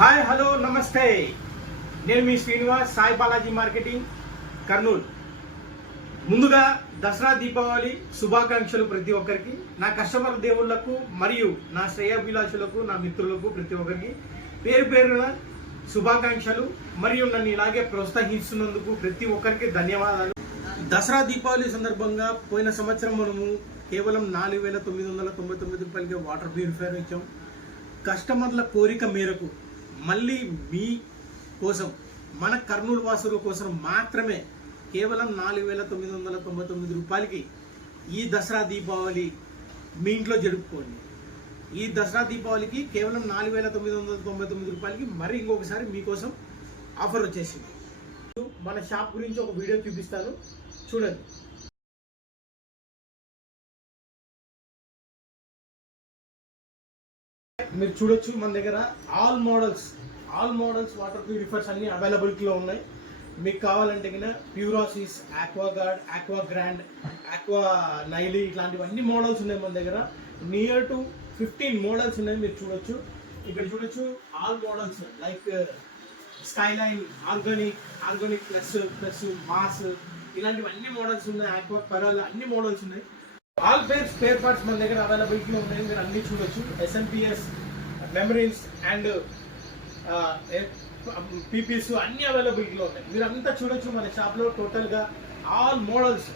Hi hello నమస్తే. నేను మీ Srinivas, Sai Balaji marketing, Kurnool. ముందుగా దసరా దీపావళి శుభాకాంక్షలు ప్రతి ఒక్కరికి, నా కస్టమర్ దేవుళ్లకు మరియు నా శ్రేయాభిలాషులకు, నా మిత్రులకు ప్రతి ఒక్కరికి పేరు పేరున శుభాకాంక్షలు. మరియు నన్ను ఇలాగే ప్రోత్సహిస్తున్నందుకు ప్రతి ఒక్కరికి ధన్యవాదాలు. దసరా దీపావళి సందర్భంగా పోయిన సంవత్సరం మనము కేవలం 4,999 రూపాయలకి వాటర్ ప్యూరిఫైయర్ ఇచ్చాం. కస్టమర్ల కోరిక మేరకు మళ్ళీ మీ కోసం, మన కర్నూలు వాసుల కోసం మాత్రమే కేవలం 4,999 రూపాయలకి ఈ దసరా దీపావళి మీ ఇంట్లో జరుపుకోండి. ఈ దసరా దీపావళికి కేవలం 4,999 రూపాయలకి మరి ఇంకొకసారి మీకోసం ఆఫర్ వచ్చేసింది. మన షాప్ గురించి ఒక వీడియో చూపిస్తాను, చూడండి. మీరు చూడొచ్చు, మన దగ్గర ఆల్ మోడల్స్ వాటర్ ప్యూరిఫైర్స్ అన్ని అవైలబిలిటీలో ఉన్నాయి. మీకు కావాలంటే కన్నా ప్యూరాసిస్, ఆక్వాగార్డ్, ఆక్వా గ్రాండ్, ఆక్వా నైలీ ఇట్లాంటివన్నీ మోడల్స్ ఉన్నాయి మన దగ్గర. నియర్ టు 15 మోడల్స్ ఉన్నాయి, మీరు చూడొచ్చు. ఇక్కడ చూడొచ్చు all models like Skyline, organic plus mass, ఇలాంటివన్నీ మోడల్స్ ఉన్నాయి. ఆక్వా పరాల్ అన్ని మోడల్స్ ఉన్నాయి. ఆల్ స్పేర్ పార్ట్స్ మన దగ్గర అవైలబిలిటీలో ఉన్నాయి, మీరు అన్ని చూడొచ్చు. SMPS, మెమరీన్స్ అండ్ పీపీస్ అన్ని అవైలబిలిటీలో ఉన్నాయి, మీరు అంతా చూడొచ్చు మన షాప్లో. టోటల్గా ఆల్ మోడల్స్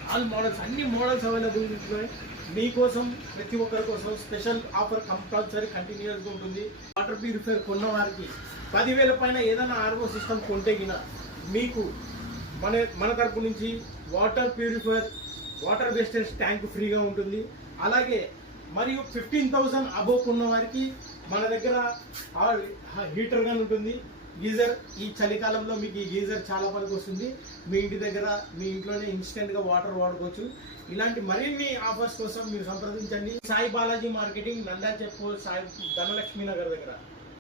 అన్ని మోడల్స్ అవైలబిలిటీ ఉన్నాయి. మీకోసం, ప్రతి ఒక్కరి కోసం స్పెషల్ ఆఫర్ కంపల్సరీ కంటిన్యూస్గా ఉంటుంది. వాటర్ ప్యూరిఫైయర్ కొన్న వారికి 10,000 పైన ఏదైనా RO సిస్టమ్ కొంటే గిన మీకు మన తరపు నుంచి water purifier, water wastage tank ఫ్రీగా ఉంటుంది. అలాగే మరియు 15,000 అబోవ్ ఉన్న వారికి మన దగ్గర హీటర్ గాని ఉంటుంది. గీజర్, ఈ చలికాలంలో మీకు ఈ గీజర్ చాలా పనికి వస్తుంది. మీ ఇంటి దగ్గర, మీ ఇంట్లోనే ఇన్స్టెంట్గా వాటర్ వాడుకోవచ్చు. ఇలాంటి మరిన్ని ఆఫర్స్ కోసం మీరు సంప్రదించండి. సాయి బాలాజీ మార్కెటింగ్, నందా చెప్పు, సాయి ధనలక్ష్మి నగర్ దగ్గర.